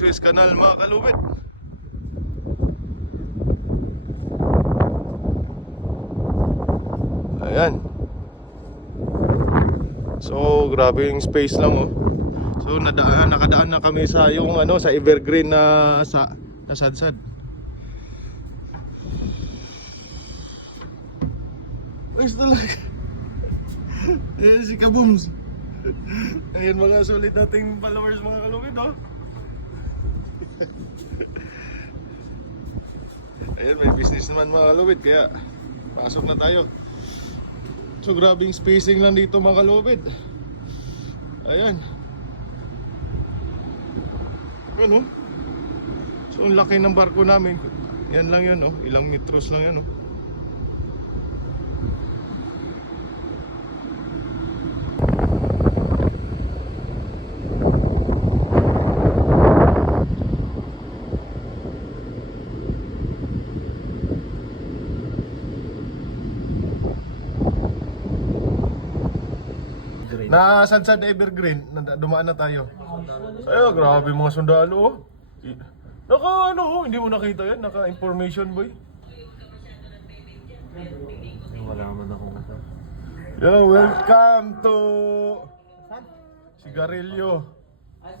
Suez Canal mga kalubid. Ayan. So grabe yung space lang oh. So nakadaan na kami sa yung sa evergreen na sadsad. Ayos talaga. Ayan si Kabooms. Ayan mga sulit nating followers mga kalugid oh. Ayan, may business naman mga kalugid, kaya pasok na tayo. So grabing spacing lang dito mga kalugid. Ayan. Ano? So ang laki ng barko namin. Yan lang yun oh. Ilang metros lang yan oh. Na Sadsad Evergreen, dumaan na tayo. Ay, grabe mga sundalo oh. Hindi mo nakita yan, naka-information boy. Wala man akong ito. Yo, welcome to Sigarilyo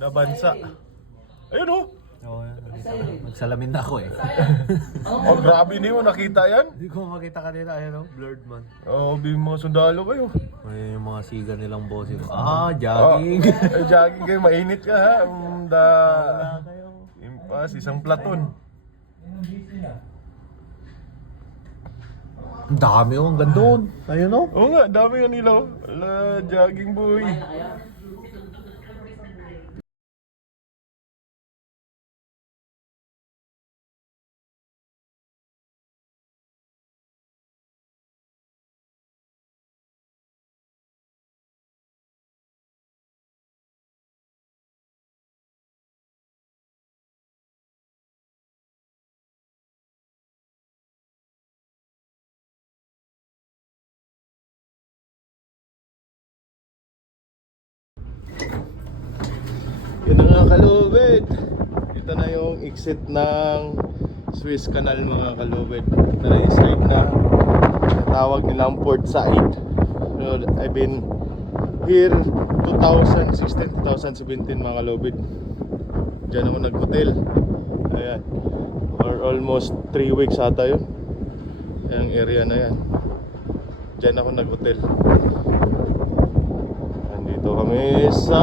na bansa. Ayun oh. Oo, magsalamin na ako eh. Oh, grabe, hindi mo nakita yan? Hindi ko makita kanina, ayun o, blurred man. Oh, mga sundalo kayo. Ayun yung mga siga nilang bossing. Jogging. Jogging kayo, mainit ka ha. Wala kayo. Impas, isang platon. Ang dami oh, ang gandun. Ayun o. Oo nga, dami nga nila. Wala, jogging boy. Yan na nga kalubid. Ito na yung exit ng Suez Canal mga kalubid. Ito na yung side na tawag nilang port side. So, I've been here 2016, 2017 mga kalubid. Diyan ako nag-hotel. Ayan. For almost 3 weeks ata yun. Yung area na yan. Diyan ako nag-hotel. Nandito kami sa